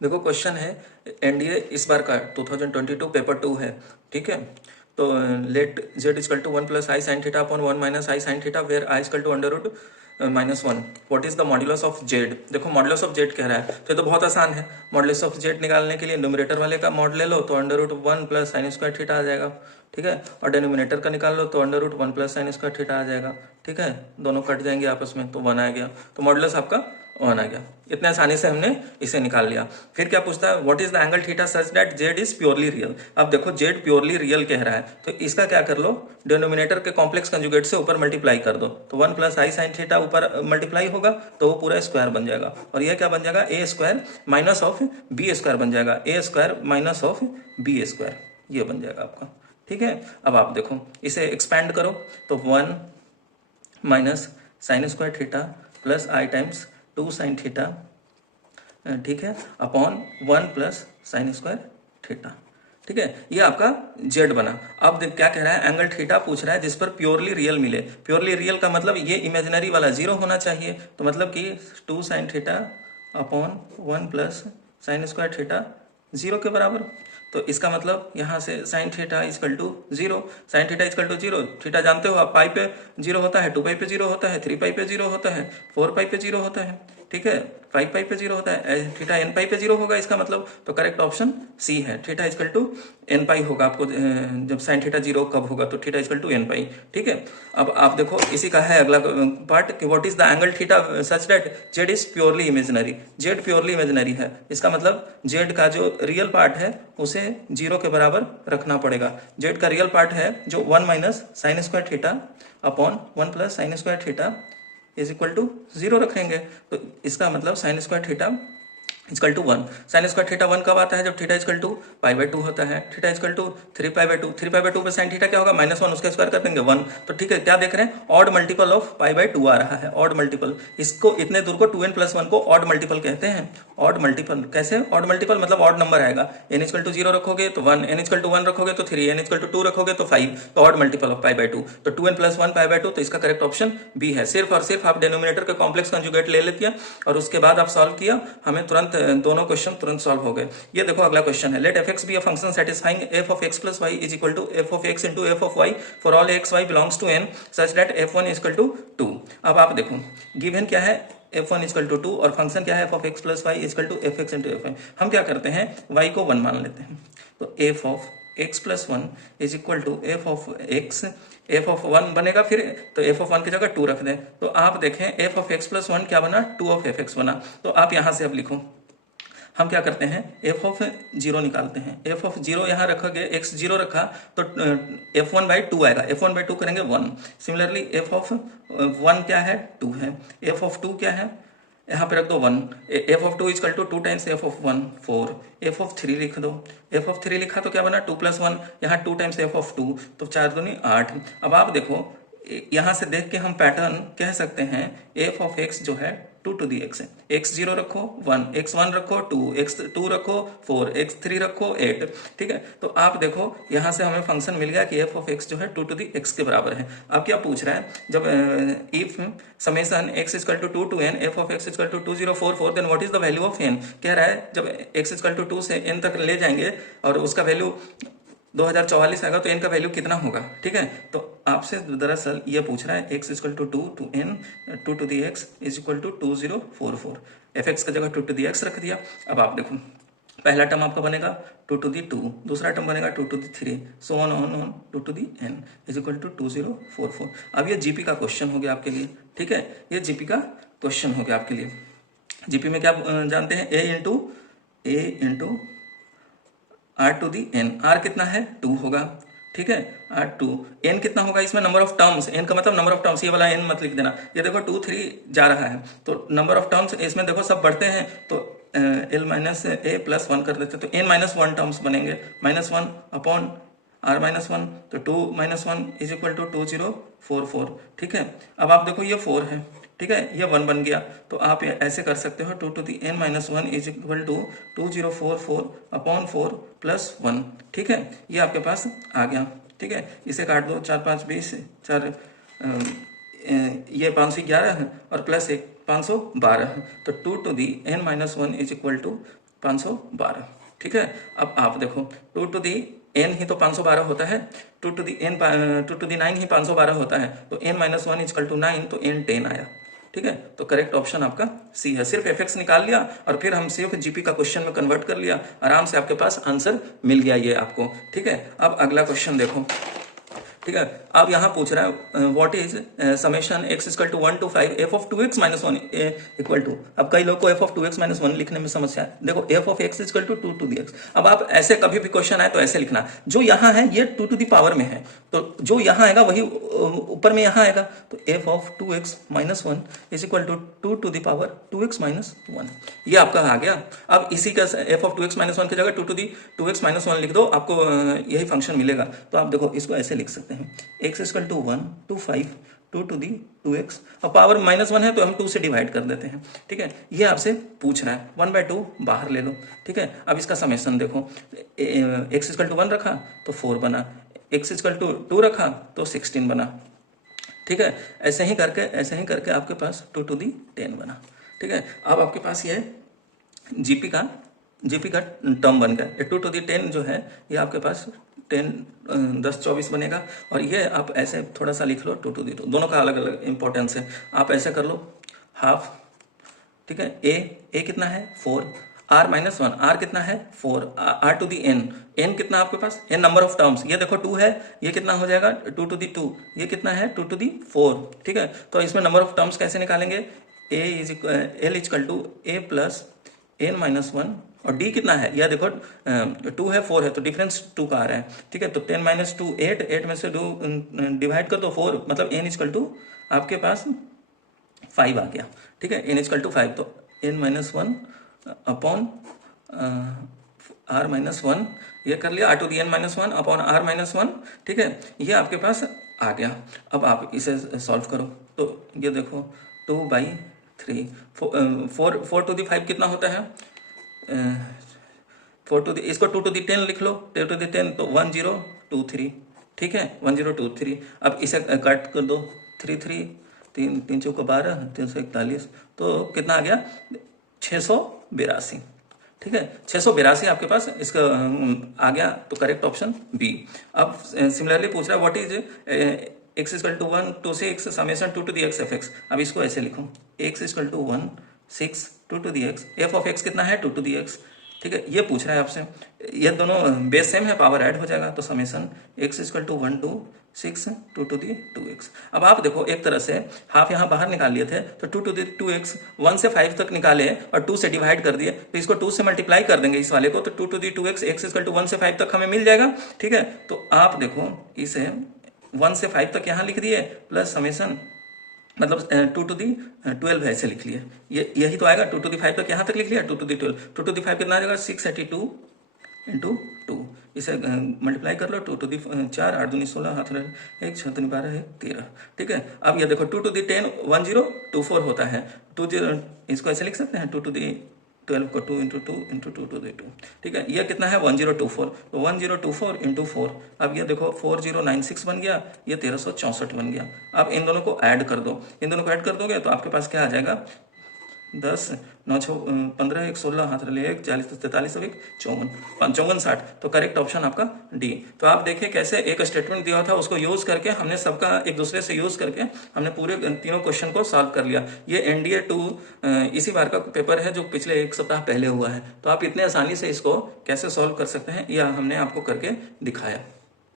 देखो क्वेश्चन है एनडीए इस बार का 2022 पेपर 2 है, ठीक है। तो let z is equal to 1 plus i sine theta upon 1 minus i sine theta where i is equal to under root -1। What is the modulus of z. देखो modulus of z कह रहा है तो ये तो बहुत आसान है। मॉड्यूलस ऑफ जेड निकालने के लिए न्यूमरेटर वाले का मॉड ले लो तो under root 1 plus sine square theta आ जाएगा, ठीक है। और डिनोमिनेटर का निकाल लो तो under root 1 plus sine square theta आ जाएगा, ठीक है। दोनों कट जाएंगे आपस में तो 1 आ गया, तो मॉड्यूलस आपका 1 आ गया। इतने आसानी से हमने इसे निकाल लिया। फिर क्या पूछता है, what is the angle theta such that Z is purely real. अब देखो जेड प्योरली रियल कह रहा है तो इसका क्या कर लो, डिनोमिनेटर के कॉम्प्लेक्स कंजुगेट से ऊपर मल्टीप्लाई कर दो तो 1 प्लस आई साइन थीटा ऊपर मल्टीप्लाई होगा तो वो पूरा स्क्वायर बन जाएगा। और ये क्या बन जाएगा, A square minus of B square बन जाएगा, A square minus of B square, ये बन जाएगा आपका, ठीक है। अब आप देखो इसे एक्सपैंड करो तो 1 minus sine square theta plus I times 2 sine theta, ठीक है, upon 1 plus sine square theta, ठीक है। ये आपका जेड बना। अब क्या कह रहा है, एंगल थीटा पूछ रहा है जिस पर प्योरली रियल मिले। प्योरली रियल का मतलब ये इमेजिनरी वाला 0 होना चाहिए, तो मतलब कि 2 sine theta upon 1 plus sine square theta 0 के बराबर। तो इसका मतलब यहाँ से sine theta is equal to 0, sine theta is equal to 0, theta जानते हो आप, पाई पे 0 होता है, 2 पाई पे 0 होता है, 3 पाई पे 0 होता है, 4 पाई पे 0 होता है, ठीक है, 5 पाई पे 0 होता है, थीटा एन पाई पे 0 होगा इसका मतलब। तो करेक्ट ऑप्शन सी है, थीटा इजकल टू एन पाई होगा। आपको जब साइन थीटा 0 कब होगा तो थीटा इजकल टू एन पाई, ठीक है। अब आप देखो इसी का है अगला पार्ट कि what is the angle theta such that Z is purely imaginary. Z purely imaginary है, इसका मतलब जेड का जो रियल पार्ट है उसे 0 के बराबर रखना पड़ेगा। जेड का रियल पार्ट है जो 1 minus sine square theta upon 1 plus sine square theta is equal to 0 रखेंगे। तो इसका मतलब sine square theta is equal to 1। Sine square theta 1 कब आता है, जब theta is equal to pi by 2 होता है। Theta is equal to 3 pi by 2, 3 pi by 2 पे साइन थीटा क्या होगा, -1, उसका स्क्वायर कर देंगे 1। तो ठीक है, क्या देख रहे हैं, odd multiple of pi by 2 आ रहा है, ऑड मल्टीपल। इसको इतने दूर को 2n प्लस 1 को ऑड मल्टीपल कहते हैं। ऑड मल्टीपल कैसे, ऑड मल्टीपल मतलब ऑड नंबर आएगा। n इजकल टू 0 रखोगे तो 1, n इजकल टू 1 रखोगे तो 3, n इजकल टू 2 रखोगे तो 5, तो odd multiple of pi by 2। तो 2n प्लस 1 पाई बाई 2, तो इसका करेक्ट ऑप्शन बी है। सिर्फ और सिर्फ आप डिनोमिनेटर का कॉम्प्लेक्स कंजुगेट ले लेते हैं और उसके बाद आप सॉल्व किया, हमें तुरंत दोनों क्वेश्चन तुरंत सॉल्व हो गए। ये देखो अगला क्वेश्चन है, let f x be a function satisfying f of x plus y is equal to f of x into f of y for all x y belongs to N such that f one is equal to 2। अब आप देखो given क्या है, f1 is equal to 2 और function क्या है f of x plus y is equal to f x into f y. हम क्या करते हैं, y को 1 मान लेते हैं, तो f of x plus 1 is equal to f of x, f of 1 बनेगा फिर, तो एफ ऑफ 1 की जगह 2 रख दें। तो आप देखें एफ ऑफ x प्लस 1 क्या बना, 2 ऑफ एफ एक्स बना। तो आप यहां से अब लिखो, हम क्या करते हैं, एफ ऑफ 0 निकालते हैं। एफ ऑफ 0 यहाँ रखोगे, x 0 रखा तो f1 बाई 2 आएगा, f1 बाई 2 करेंगे 1। सिमिलरली एफ ऑफ 1 क्या है, 2 है। एफ ऑफ 2 क्या है, यहाँ पे रख दो 1। F of 2 is equal to 2 times f of 1 4। F of 3 लिख दो, एफ ऑफ 3 लिखा तो क्या बना 2 प्लस 1, यहाँ 2 टाइम्स एफ ऑफ 2, तो 4 दूनी 8। अब आप देखो यहां से देख के हम पैटर्न कह सकते हैं, एफ ऑफ एक्स जो है 2 टू दी एक्स है। एक्स 0 रखो 1, एक्स 1 रखो 2, एक्स 2 रखो 4, एक्स 3 रखो 8, ठीक है। तो आप देखो यहां से हमें फंक्शन मिल गया कि एफ ऑफ एक्स जो है 2 टू दी एक्स के बराबर है। अब क्या पूछ रहा है, जब if summation x is equal to 2 to n f of x is equal to 2044 then what is the value of n. कह रहा है जब एक्स इजकल टू 2 से एन तक ले जाएंगे और उसका वैल्यू 2044 आएगा तो एन का वैल्यू कितना होगा, ठीक है। तो आपसे दरअसल ये पूछ रहा है x equal to 2 to n 2 to the x is equal to 2044। F x का जगह 2 टू दी एक्स रख दिया। अब आप देखो पहला टर्म आपका बनेगा 2 टू दी 2, दूसरा टर्म बनेगा 2 to the 3, so on 2 to the n is equal to 2044। अब ये जीपी का क्वेश्चन हो गया आपके लिए, ठीक है, ये जीपी का क्वेश्चन हो गया आपके लिए। जीपी में क्या जानते हैं, A into R to the N. R कितना है 2 होगा, ठीक है, आर 2। एन कितना होगा, इसमें नंबर ऑफ टर्म्स, एन का मतलब नंबर ऑफ टर्म्स, ये वाला एन मत लिख देना। ये देखो 2 3 जा रहा है तो नंबर ऑफ टर्म्स इसमें देखो सब बढ़ते हैं, तो एल माइनस ए प्लस 1 कर देते तो एन माइनस 1 टर्म्स बनेंगे, -1 अपॉन आर माइनस 1, तो 2 माइनस 1 इज इक्वल टू 2044, ठीक है। अब आप देखो ये 4 है, ठीक है, ये 1 बन गया, तो आप ऐसे कर सकते हो 2 to the n minus 1 is equal to 2044 upon 4 plus 1, ठीक है, ये आपके पास आ गया, ठीक है। इसे काट दो, 4 5 20, 4 ये 511 है और प्लस 1 512, तो 2 to the n minus 1 is equal to 512, ठीक है। अब आप देखो 2 to the n ही तो 512 होता है, 2 to the 9 ही 512 होता है, तो n - 1 = 9, तो n 10 आया, ठीक है। तो करेक्ट ऑप्शन आपका सी है। सिर्फ एफ निकाल लिया और फिर हम सिर्फ जीपी का क्वेश्चन में कन्वर्ट कर लिया, आराम से आपके पास आंसर मिल गया ये आपको, ठीक है। अब अगला क्वेश्चन देखो, ठीक है। अब यहाँ पूछ रहा है what is summation x = 1 to 5 f of 2x - 1 equal to. अब कई लोग को f of 2x - 1 लिखने में समस्या है। देखो f of x = 2 to the x। अब आप ऐसे कभी भी क्वेश्चन आए तो ऐसे लिखना, जो यहाँ है ये 2 to the पावर में है, तो जो यहाँ आएगा वही ऊपर में यहाँ आएगा, तो f of 2x - 1 = 2 to the power 2x - 1, ये आपका आ गया। अब इसी का f of 2x - 1 की जगह 2 to the 2x - 1 लिख दो, आपको यही फंक्शन मिलेगा। तो आप देखो इसको ऐसे लिख सकते हैं, x = 1 to 5 2 to the 2x, और पावर -1 है तो हम 2 से डिवाइड कर देते हैं, ठीक है। ये आपसे पूछ रहा है, 1/2 बाहर ले लो, ठीक है। अब इसका समेशन देखो, x = 1 रखा तो 4 बना, x = 2 रखा तो 16 बना, ठीक है। ऐसे ही करके आपके पास 2 to the 10 बना, ठीक है। अब आपके पास ये जीपी का टर्म बन गया। 2 to the 10 जो है ये आपके पास 10 24 बनेगा, और ये आप ऐसे थोड़ा सा लिख लो 2 to the 2, दोनों का अलग अलग इंपॉर्टेंस है। आप ऐसे कर लो हाफ, ठीक है। ए कितना है 4, r - 1, r कितना है 4, r to the n कितना आपके पास, n नंबर ऑफ टर्म्स, ये देखो 2 है, ये कितना हो जाएगा 2 to the 2, ये कितना है 2 to the 4, ठीक है। तो इसमें नंबर ऑफ टर्म्स कैसे निकालेंगे, l = a + n - 1, और d कितना है, यह देखो 2 है 4 है, तो डिफरेंस 2 का आ रहा है, ठीक है। तो 10 - 2 8 में से 2 डिवाइड कर दो 4, मतलब n = आपके पास 5 आ गया, ठीक है। n = 5, तो n - 1 अपॉन r - 1, ये कर लिया, r to the n - 1 upon r - 1, ठीक है। ये आपके पास आ गया। अब आप इसे सॉल्व करो, तो ये देखो 2/3 4 to the 5 कितना होता है, 4 to the, इसको 2 to the 10 लिख लो, 2 to the 10 तो 1023, ठीक है 1023। अब इसे कट कर दो, 3 3 चौको 12 341, तो कितना आ गया 682, ठीक है। 682 आपके पास इसका आ गया, तो करेक्ट ऑप्शन बी। अब सिमिलरली पूछ रहा है what is x = 1 to 6 summation 2 to the x f(x)। अब इसको ऐसे लिखो, x = 1 6 2 to the x, f of x कितना है 2 to the x, ठीक है। ये पूछ रहा है आपसे, ये दोनों बेस सेम है, पावर ऐड हो जाएगा, तो summation x = 1 to 6 2 to the 2x। अब आप देखो एक तरह से हाफ यहाँ बाहर निकाल लिए थे, तो 2 to the 2x 1 से 5 तक निकाले और 2 से डिवाइड कर दिए, तो इसको 2 से मल्टीप्लाई कर देंगे इस वाले को, तो 2 to the 2x x = 1 से 5 तक हमें मिल जाएगा, ठीक है। तो आप देखो इसे 1 से 5 तक यहाँ लिख दिए, प्लस समेशन मतलब 2 to the 12 ऐसे लिख लिए, ये यही तो आएगा। 2 to the 5 तक यहाँ तक लिख लिया, 2 to the 12, 2 to the 5 कितना आ जाएगा 682 × 2, इसे मल्टीप्लाई कर लो, 2 to the 4 8 दूनी 16 हाथ 1 6 दूनी 12 1 13, ठीक है। अब ये देखो 2 to the 10 1024 होता है, 20 इसको ऐसे लिख सकते हैं, 2 to the 12 को 2 × 2 × 2 to the 2, ठीक है। ये कितना है 1024, तो 1024 × 4, अब ये देखो 4096 बन गया, ये 1364 बन गया। अब इन दोनों को ऐड कर दो, इन दोनों को ऐड कर दोगे तो आपके पास क्या आ जाएगा 10 9 6 15 1 16 हाथ 1 40 43 1 54 60, तो करेक्ट ऑप्शन आपका डी। तो आप देखिए कैसे एक स्टेटमेंट दिया था, उसको यूज करके हमने सबका एक दूसरे से यूज करके हमने पूरे तीनों क्वेश्चन को सॉल्व कर लिया। ये NDA 2 इसी बार का पेपर है जो पिछले 1 सप्ताह पहले हुआ है, तो आप इतने आसानी से इसको कैसे सॉल्व कर सकते हैं यह हमने आपको करके दिखाया।